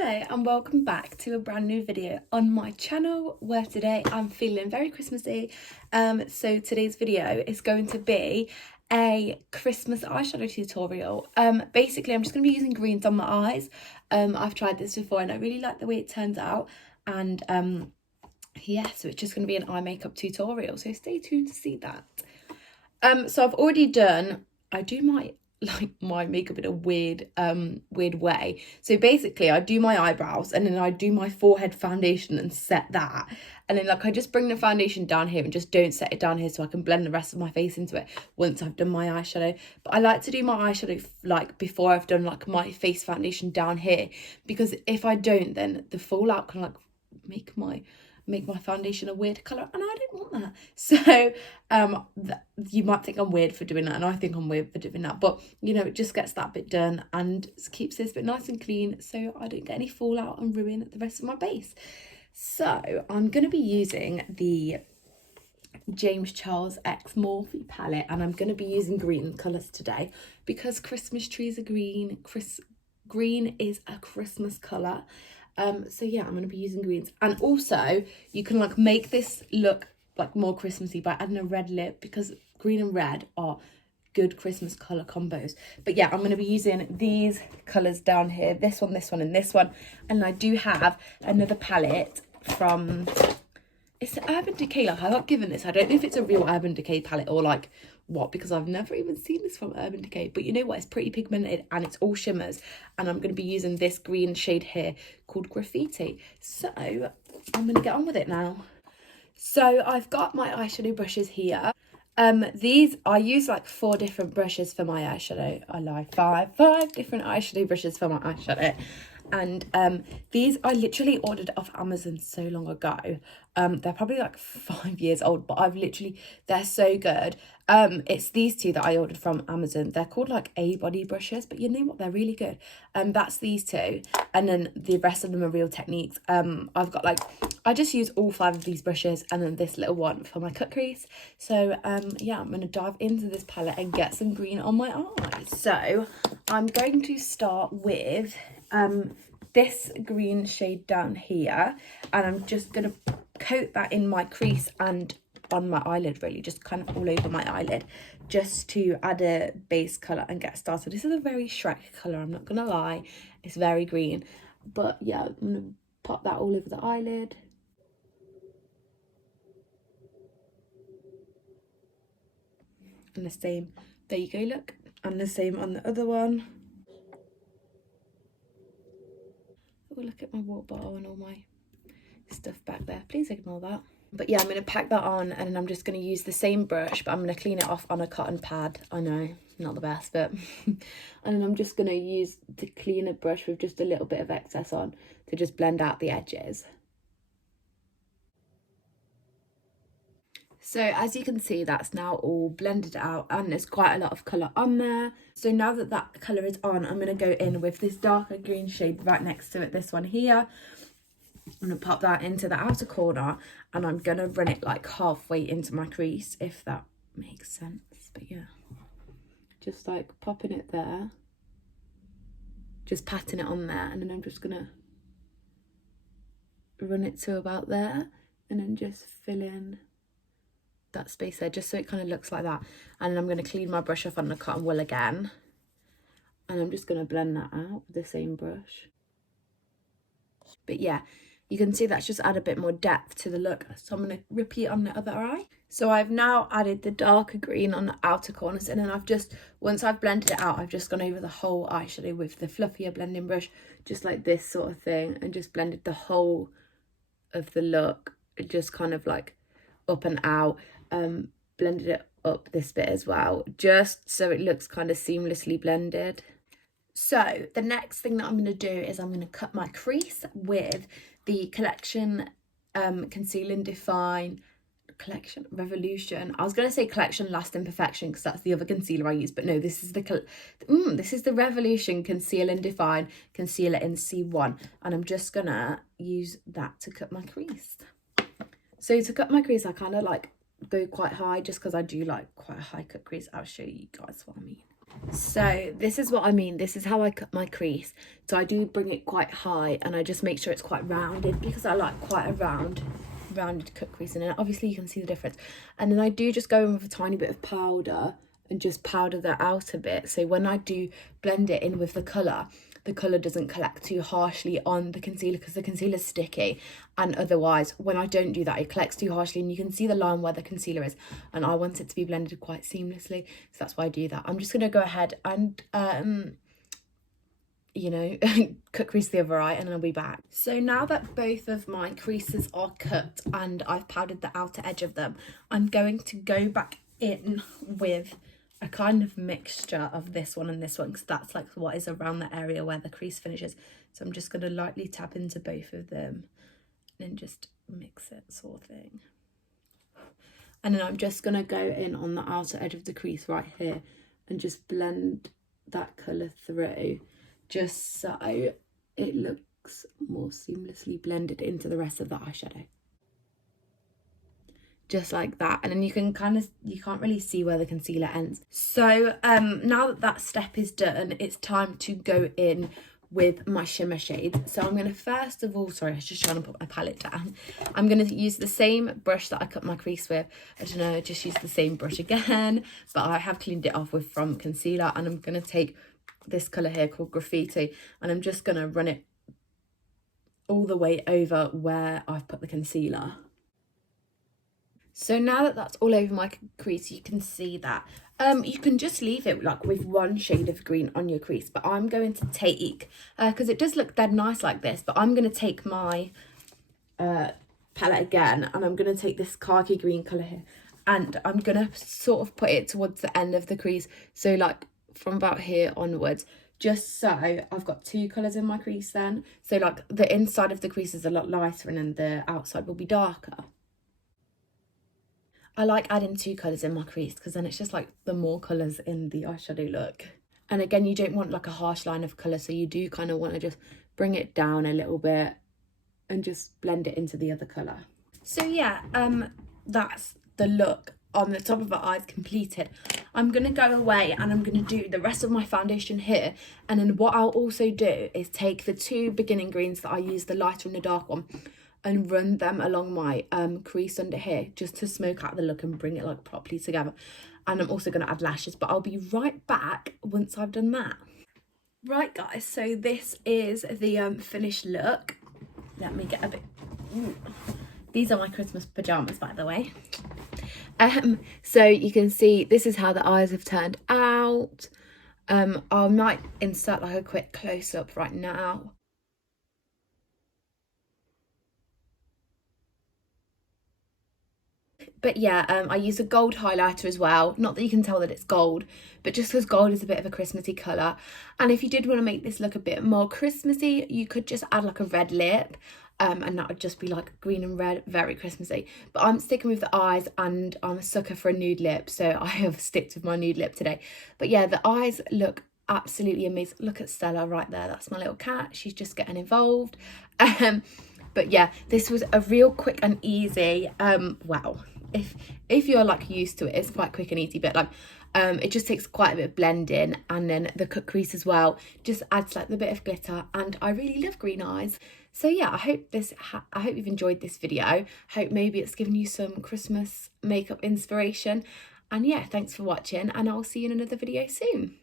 Hello and welcome back to a brand new video on my channel where today I'm feeling very Christmassy. So today's video is going to be a Christmas eyeshadow tutorial. Basically I'm just going to be using greens on my eyes. I've tried this before and I really like the way it turns out, and yeah, so it's just going to be an eye makeup tutorial, so stay tuned to see that. So I've already done, I do my makeup in a weird way. So basically I do my eyebrows and then I do my forehead foundation and set that, and then I just bring the foundation down here and just don't set it down here so I can blend the rest of my face into it once I've done my eyeshadow. But I like to do my eyeshadow before I've done my face foundation down here, because if I don't, then the fallout can make my foundation a weird colour, and I don't want that. So you might think I'm weird for doing that, and I think I'm weird for doing that, but you know, it just gets that bit done and keeps this bit nice and clean so I don't get any fallout and ruin the rest of my base. So I'm going to be using the James Charles X Morphe palette, and I'm going to be using green colours today because Christmas trees are green. Green is a Christmas colour. So yeah, I'm going to be using greens. And also you can make this look more Christmassy by adding a red lip, because green and red are good Christmas colour combos. But yeah, I'm going to be using these colours down here, this one, and this one. And I do have another palette from, it's Urban Decay. I got given this. I don't know if it's a real Urban Decay palette or what, because I've never even seen this from Urban Decay. But you know what, it's pretty pigmented and it's all shimmers, and I'm going to be using this green shade here called Graffiti. So I'm going to get on with it now. So I've got my eyeshadow brushes here. These, I use 4 different brushes for my eyeshadow. I lie, five different eyeshadow brushes for my eyeshadow. And these I literally ordered off Amazon so long ago. They're probably 5 years old, but they're so good. It's these 2 that I ordered from Amazon. They're called A body brushes, but you know what, they're really good. That's these 2, and then the rest of them are Real Techniques. I've got I just use all 5 of these brushes, and then this little one for my cut crease. So yeah, I'm going to dive into this palette and get some green on my eyes. So I'm going to start with this green shade down here, and I'm just going to coat that in my crease and on my eyelid, really just kind of all over my eyelid, just to add a base colour and get started. This is a very Shrek colour, I'm not gonna lie, it's very green, but yeah, I'm gonna pop that all over the eyelid. And the same, there you go, look, and the same on the other one. Oh, look at my water bottle and all my stuff back there, please ignore that. But yeah, I'm going to pack that on, and then I'm just going to use the same brush, but I'm going to clean it off on a cotton pad. I know, not the best, but and then I'm just going to use the cleaner brush with just a little bit of excess on to just blend out the edges. So as you can see, that's now all blended out, and there's quite a lot of colour on there. So now that that colour is on, I'm going to go in with this darker green shade right next to it, this one here. I'm going to pop that into the outer corner, and I'm going to run it halfway into my crease, if that makes sense. But yeah, just popping it there, just patting it on there, and then I'm just going to run it to about there, and then just fill in that space there, just so it kind of looks like that. And then I'm going to clean my brush off on the cotton wool again, and I'm just going to blend that out with the same brush. But yeah, you can see that's just add a bit more depth to the look. So I'm going to repeat on the other eye. So I've now added the darker green on the outer corners, and then once I've blended it out, I've just gone over the whole eyeshadow with the fluffier blending brush, just like this sort of thing, and just blended the whole of the look, just kind of up and out. Blended it up this bit as well, just so it looks kind of seamlessly blended. So the next thing that I'm going to do is I'm going to cut my crease with the Collection Conceal and Define Collection Revolution. I was going to say Collection Lasting Perfection because that's the other concealer I use, but no, this is the Revolution Conceal and Define Concealer in C1, and I'm just going to use that to cut my crease. So to cut my crease, I kind of go quite high, just because I do quite a high cut crease. I'll show you guys what I mean. So this is what I mean. This is how I cut my crease. So I do bring it quite high, and I just make sure it's quite rounded because I like quite a rounded cut crease. And then obviously you can see the difference. And then I do just go in with a tiny bit of powder and just powder that out a bit. So when I do blend it in with the colour doesn't collect too harshly on the concealer, because the concealer's sticky, and otherwise when I don't do that it collects too harshly and you can see the line where the concealer is, and I want it to be blended quite seamlessly, so that's why I do that. I'm just going to go ahead and you know, cut crease the other eye, and I'll be back. So now that both of my creases are cut and I've powdered the outer edge of them, I'm going to go back in with a kind of mixture of this one and this one, because that's like what is around the area where the crease finishes. So I'm just going to lightly tap into both of them and just mix it, sort of thing. And then I'm just going to go in on the outer edge of the crease right here and just blend that colour through, just so it looks more seamlessly blended into the rest of the eyeshadow. Just like that. And then you can you can't really see where the concealer ends. So now that that step is done, it's time to go in with my shimmer shades. So I'm going to first of all, sorry, I was just trying to put my palette down. I'm going to use the same brush that I cut my crease with. I don't know, just use the same brush again, but I have cleaned it off with from concealer, and I'm going to take this colour here called Graffiti, and I'm just going to run it all the way over where I've put the concealer. So now that that's all over my crease, you can see that you can just leave it like with one shade of green on your crease, but I'm going to take, because it does look dead nice like this, but I'm going to take my palette again, and I'm going to take this khaki green colour here, and I'm going to sort of put it towards the end of the crease, so like from about here onwards, just so I've got two colours in my crease then. So like the inside of the crease is a lot lighter and then the outside will be darker. I like adding two colours in my crease because then it's just like the more colours in the eyeshadow look. And again, you don't want like a harsh line of colour, so you do kind of want to just bring it down a little bit and just blend it into the other colour. So yeah, that's the look on the top of our eyes completed. I'm going to go away and I'm going to do the rest of my foundation here, and then what I'll also do is take the two beginning greens that I used, the lighter and the dark one, and run them along my crease under here just to smoke out the look and bring it like properly together. And I'm also going to add lashes, but I'll be right back once I've done that. Right guys, so this is the finished look. Let me get a bit... Ooh. These are my Christmas pajamas, by the way. So you can see this is how the eyes have turned out. I might insert like a quick close-up right now. But yeah, I use a gold highlighter as well. Not that you can tell that it's gold, but just because gold is a bit of a Christmassy colour. And if you did want to make this look a bit more Christmassy, you could just add like a red lip. And that would just be like green and red, very Christmassy. But I'm sticking with the eyes, and I'm a sucker for a nude lip, so I have sticked with my nude lip today. But yeah, the eyes look absolutely amazing. Look at Stella right there. That's my little cat. She's just getting involved. But yeah, this was a real quick and easy, wow. If you're like used to it, it's quite quick and easy, but like it just takes quite a bit of blending, and then the cut crease as well just adds like the bit of glitter, and I really love green eyes. So yeah, I hope you've enjoyed this video. Hope maybe it's given you some Christmas makeup inspiration, and yeah, thanks for watching, and I'll see you in another video soon.